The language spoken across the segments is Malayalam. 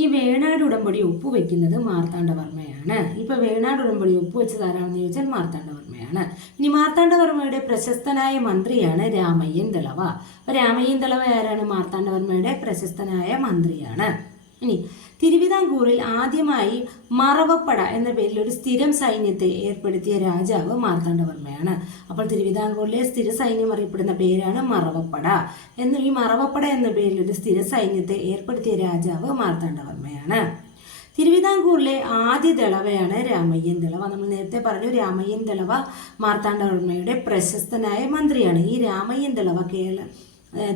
ഈ വേണാട് ഉടമ്പടി ഒപ്പുവെക്കുന്നത് മാർത്താണ്ഡവർമ്മയാണ്. ഇപ്പൊ വേണാട് ഉടമ്പടി ഒപ്പുവെച്ചത് ആരാണെന്ന് ചോദിച്ചാൽ മാർത്താണ്ഡവർമ്മയാണ്. ഇനി മാർത്താണ്ഡവർമ്മയുടെ പ്രശസ്തനായ മന്ത്രിയാണ് രാമയ്യൻ ദളവ. അപ്പൊ രാമയ്യൻ ദളവ ആരാണ്? മാർത്താണ്ഡവർമ്മയുടെ പ്രശസ്തനായ മന്ത്രിയാണ്. ഇനി തിരുവിതാംകൂറിൽ ആദ്യമായി മറവപ്പട എന്ന പേരിൽ ഒരു സ്ഥിരം സൈന്യത്തെ ഏർപ്പെടുത്തിയ രാജാവ് മാർത്താണ്ഡവർമ്മയാണ്. അപ്പോൾ തിരുവിതാംകൂറിലെ സ്ഥിര സൈന്യം അറിയപ്പെടുന്ന പേരാണ് മറവപ്പട. ഈ മറവപ്പട എന്ന പേരിൽ ഒരു സ്ഥിര സൈന്യത്തെ ഏർപ്പെടുത്തിയ രാജാവ് മാർത്താണ്ഡവർമ്മയാണ്. തിരുവിതാംകൂറിലെ ആദ്യ ദളവയാണ് രാമയ്യൻ ദളവ. നമ്മൾ നേരത്തെ പറഞ്ഞു, രാമയ്യൻ ദളവ മാർത്താണ്ഡവർമ്മയുടെ പ്രശസ്തനായ മന്ത്രിയാണ്. ഈ രാമയ്യൻ ദളവ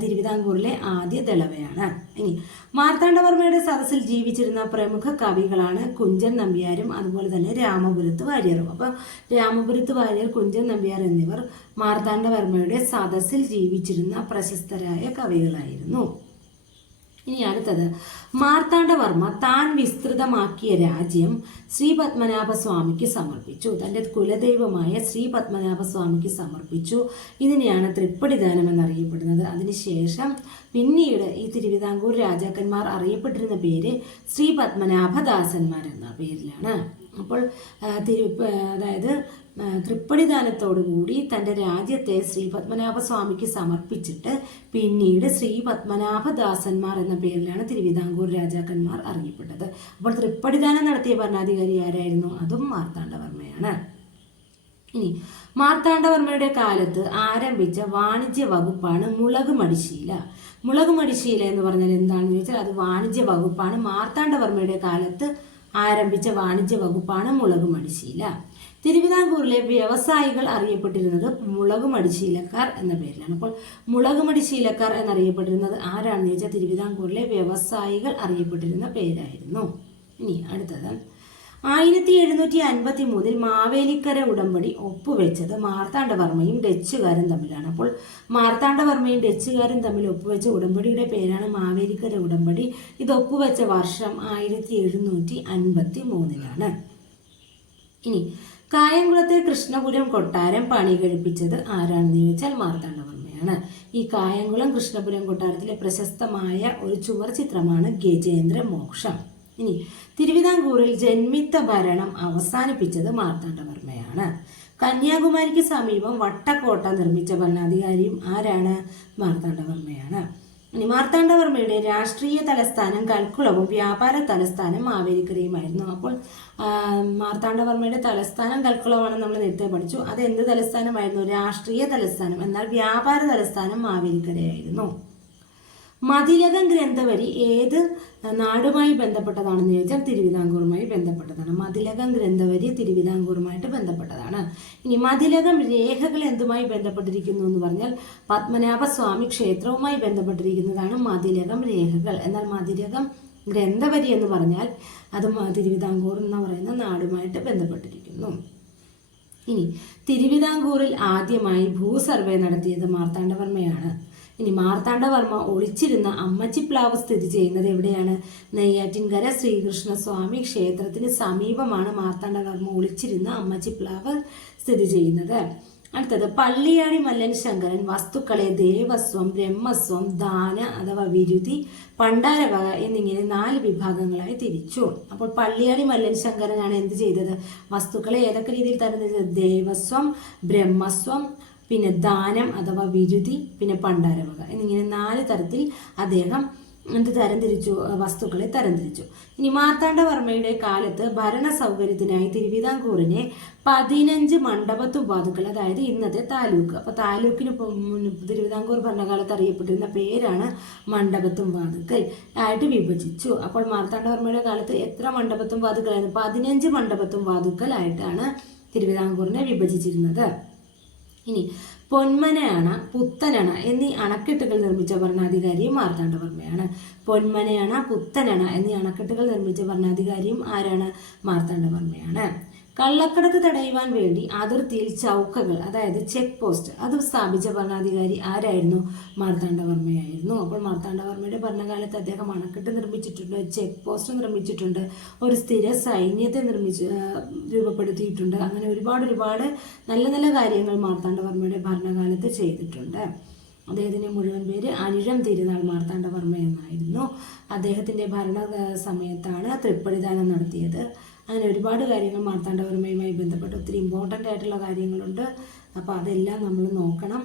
തിരുവിതാംകൂറിലെ ആദ്യ ദളവയാണ്. ഇനി മാർത്താണ്ഡവർമ്മയുടെ സദസ്സിൽ ജീവിച്ചിരുന്ന പ്രമുഖ കവികളാണ് കുഞ്ചൻ നമ്പ്യാരും അതുപോലെ തന്നെ രാമപുരത്ത് വാര്യരും. അപ്പൊ രാമപുരത്ത് വാര്യർ, കുഞ്ചൻ നമ്പ്യാർ എന്നിവർ മാർത്താണ്ഡവർമ്മയുടെ സദസ്സിൽ ജീവിച്ചിരുന്ന പ്രശസ്തരായ കവികളായിരുന്നു. ഇനി അടുത്തത്, മാർത്താണ്ഡവർമ്മ താൻ വിസ്തൃതമാക്കിയ രാജ്യം ശ്രീ പത്മനാഭസ്വാമിക്ക് സമർപ്പിച്ചു. തൻ്റെ കുലദൈവമായ ശ്രീ പത്മനാഭസ്വാമിക്ക് സമർപ്പിച്ചു. ഇതിനെയാണ് തൃപ്പടിദാനം എന്നറിയപ്പെടുന്നത്. അതിനുശേഷം പിന്നീട് ഈ തിരുവിതാംകൂർ രാജാക്കന്മാർ അറിയപ്പെട്ടിരുന്ന പേര് ശ്രീ പത്മനാഭദാസന്മാർ എന്ന പേരിലാണ്. അപ്പോൾ അതായത് തൃപ്പടിദാനത്തോടുകൂടി തൻ്റെ രാജ്യത്തെ ശ്രീ പത്മനാഭസ്വാമിക്ക് സമർപ്പിച്ചിട്ട് പിന്നീട് ശ്രീ പത്മനാഭദാസന്മാർ എന്ന പേരിലാണ് തിരുവിതാംകൂർ രാജാക്കന്മാർ അറിയപ്പെട്ടത്. അപ്പോൾ തൃപ്പടിദാനം നടത്തിയ ഭരണാധികാരി ആരായിരുന്നു? അതും മാർത്താണ്ഡവർമ്മയാണ്. ഇനി മാർത്താണ്ഡവർമ്മയുടെ കാലത്ത് ആരംഭിച്ച വാണിജ്യ വകുപ്പാണ് മുളകുമടിശീല. മുളകുമടിശീല എന്ന് പറഞ്ഞാൽ എന്താണെന്ന് ചോദിച്ചാൽ അത് വാണിജ്യ വകുപ്പാണ്. മാർത്താണ്ഡവർമ്മയുടെ കാലത്ത് ആരംഭിച്ച വാണിജ്യ വകുപ്പാണ് മുളകുമടിശീല. തിരുവിതാംകൂറിലെ വ്യവസായികൾ അറിയപ്പെട്ടിരുന്നത് മുളകുമടിശീലക്കാർ എന്ന പേരിലാണ്. അപ്പോൾ മുളകുമടിശീലക്കാർ എന്നറിയപ്പെട്ടിരുന്നത് ആരാണെന്ന് ചോദിച്ചാൽ തിരുവിതാംകൂറിലെ വ്യവസായികൾ അറിയപ്പെട്ടിരുന്ന പേരായിരുന്നു. ഇനി അടുത്തത്, 1753 മാവേലിക്കര ഉടമ്പടി ഒപ്പുവെച്ചത് മാർത്താണ്ഡവർമ്മയും ഡച്ചുകാരും തമ്മിലാണ്. അപ്പോൾ മാർത്താണ്ഡവർമ്മയും ഡച്ചുകാരും തമ്മിൽ ഒപ്പുവെച്ച ഉടമ്പടിയുടെ പേരാണ് മാവേലിക്കര ഉടമ്പടി. ഇത് ഒപ്പുവെച്ച വർഷം 1753. ഇനി കായംകുളത്തെ കൃഷ്ണപുരം കൊട്ടാരം പണി കഴിപ്പിച്ചത് ആരാണെന്ന് ചോദിച്ചാൽ മാർത്താണ്ഡവർമ്മയാണ്. ഈ കായംകുളം കൃഷ്ണപുരം കൊട്ടാരത്തിലെ പ്രശസ്തമായ ഒരു ചുവർ ചിത്രമാണ് ഗജേന്ദ്ര മോക്ഷം. ഇനി തിരുവിതാംകൂറിൽ ജന്മിത്ത ഭരണം അവസാനിപ്പിച്ചത് മാർത്താണ്ഡവർമ്മയാണ്. കന്യാകുമാരിക്ക് സമീപം വട്ടക്കോട്ട നിർമ്മിച്ച ഭരണാധികാരിയും ആരാണ്? മാർത്താണ്ഡവർമ്മയാണ്. ഇനി മാർത്താണ്ഡവർമ്മയുടെ രാഷ്ട്രീയ തലസ്ഥാനം കൽക്കുളവും വ്യാപാര തലസ്ഥാനം മാവേലിക്കരയുമായിരുന്നു. അപ്പോൾ മാർത്താണ്ഡവർമ്മയുടെ തലസ്ഥാനം കൽക്കുളമാണെന്ന് നമ്മൾ നേരത്തെ പഠിച്ചു. അത് എന്ത് തലസ്ഥാനമായിരുന്നു? രാഷ്ട്രീയ തലസ്ഥാനം. എന്നാൽ വ്യാപാര തലസ്ഥാനം മാവേലിക്കരയായിരുന്നു. മതിലകം ഗ്രന്ഥവരി ഏത് നാടുമായി ബന്ധപ്പെട്ടതാണെന്ന് ചോദിച്ചാൽ തിരുവിതാംകൂറുമായി ബന്ധപ്പെട്ടതാണ്. മതിലകം ഗ്രന്ഥവരി തിരുവിതാംകൂറുമായിട്ട് ബന്ധപ്പെട്ടതാണ്. ഇനി മതിലകം രേഖകൾ എന്തുമായി ബന്ധപ്പെട്ടിരിക്കുന്നു എന്ന് പറഞ്ഞാൽ പത്മനാഭസ്വാമി ക്ഷേത്രവുമായി ബന്ധപ്പെട്ടിരിക്കുന്നതാണ് മതിലകം രേഖകൾ. എന്നാൽ മതിലകം ഗ്രന്ഥവരി എന്ന് പറഞ്ഞാൽ അത് തിരുവിതാംകൂർ എന്ന് പറയുന്ന നാടുമായിട്ട് ബന്ധപ്പെട്ടിരിക്കുന്നു. ഇനി തിരുവിതാംകൂറിൽ ആദ്യമായി ഭൂസർവേ നടത്തിയത് മാർത്താണ്ഡവർമ്മയാണ്. ഇനി മാർത്താണ്ഡവർമ്മ ഒളിച്ചിരുന്ന അമ്മച്ചിപ്ലാവ് സ്ഥിതി ചെയ്യുന്നത് എവിടെയാണ്? നെയ്യാറ്റിൻകര ശ്രീകൃഷ്ണസ്വാമി ക്ഷേത്രത്തിന് സമീപമാണ് മാർത്താണ്ഡവർമ്മ ഒളിച്ചിരുന്ന അമ്മച്ചിപ്ലാവ് സ്ഥിതി ചെയ്യുന്നത്. അടുത്തത്, പള്ളിയാടി മല്ലൻ ശങ്കരൻ വസ്തുക്കളെ ദേവസ്വം, ബ്രഹ്മസ്വം, ദാന അഥവാ വിരുതി, പണ്ടാരവക എന്നിങ്ങനെ 4 വിഭാഗങ്ങളായി തിരിച്ചു. അപ്പോൾ പള്ളിയാടി മല്ലൻ ശങ്കരനാണ് എന്ത് ചെയ്തത്? വസ്തുക്കളെ ഏതൊക്കെ രീതിയിൽ തരംതിരിച്ചത്? ദേവസ്വം, ബ്രഹ്മസ്വം, പിന്നെ ദാനം അഥവാ വിരുതി, പിന്നെ പണ്ടാരവക എന്നിങ്ങനെ 4 തരത്തിൽ അദ്ദേഹം തരംതിരിച്ചു, വസ്തുക്കളെ തരംതിരിച്ചു. ഇനി മാർത്താണ്ഡവർമ്മയുടെ കാലത്ത് ഭരണ സൗകര്യത്തിനായി തിരുവിതാംകൂറിനെ 15 മണ്ഡപത്തുംവാതുക്കൾ, അതായത് ഇന്നത്തെ താലൂക്ക്, അപ്പൊ താലൂക്കിന് തിരുവിതാംകൂർ ഭരണകാലത്ത് അറിയപ്പെട്ടിരുന്ന പേരാണ് മണ്ഡപത്തുംവാതുക്കൽ ആയിട്ട് വിഭജിച്ചു. അപ്പോൾ മാർത്താണ്ഡവർമ്മയുടെ കാലത്ത് എത്ര മണ്ഡപത്തുംവാതുക്കളായിരുന്നു? 15 മണ്ഡപത്തുംവാതുക്കൽ തിരുവിതാംകൂറിനെ വിഭജിച്ചിരുന്നത്. ഇനി പൊന്മനയണ, പുത്തനണ എന്നീ അണക്കെട്ടുകൾ നിർമ്മിച്ച ഭരണാധികാരിയും മാർത്താണ്ഡവർമ്മയാണ്. പൊന്മനയണ, പുത്തനണ എന്നീ അണക്കെട്ടുകൾ നിർമ്മിച്ച ഭരണാധികാരിയും ആരാണ്? മാർത്താണ്ഡവർമ്മയാണ്. കള്ളക്കടത്ത് തടയുവാൻ വേണ്ടി അതിർത്തിയിൽ ചൗക്കകൾ, അതായത് ചെക്ക് പോസ്റ്റ്, അത് സ്ഥാപിച്ച ഭരണാധികാരി ആരായിരുന്നു? മാർത്താണ്ഡവർമ്മയായിരുന്നു. അപ്പോൾ മാർത്താണ്ഡവർമ്മയുടെ ഭരണകാലത്ത് അദ്ദേഹം അണക്കെട്ട് നിർമ്മിച്ചിട്ടുണ്ട്, ചെക്ക് പോസ്റ്റ് നിർമ്മിച്ചിട്ടുണ്ട്, ഒരു സ്ഥിര സൈന്യത്തെ രൂപപ്പെടുത്തിയിട്ടുണ്ട്. അങ്ങനെ ഒരുപാട് നല്ല നല്ല കാര്യങ്ങൾ മാർത്താണ്ഡവർമ്മയുടെ ഭരണകാലത്ത് ചെയ്തിട്ടുണ്ട്. അദ്ദേഹത്തിൻ്റെ മുഴുവൻ പേര് അനിഴം തിരുനാൾ മാർത്താണ്ഡവർമ്മ എന്നായിരുന്നു. അദ്ദേഹത്തിൻ്റെ ഭരണ സമയത്താണ് തൃപ്പടിദാനം നടത്തിയത്. അങ്ങനെ ഒരുപാട് കാര്യങ്ങൾ മാർത്താണ്ഡവർമ്മയുമായി ബന്ധപ്പെട്ട് ഒത്തിരി ഇമ്പോർട്ടൻ്റ് ആയിട്ടുള്ള കാര്യങ്ങളുണ്ട്. അപ്പോൾ അതെല്ലാം നമ്മൾ നോക്കണം.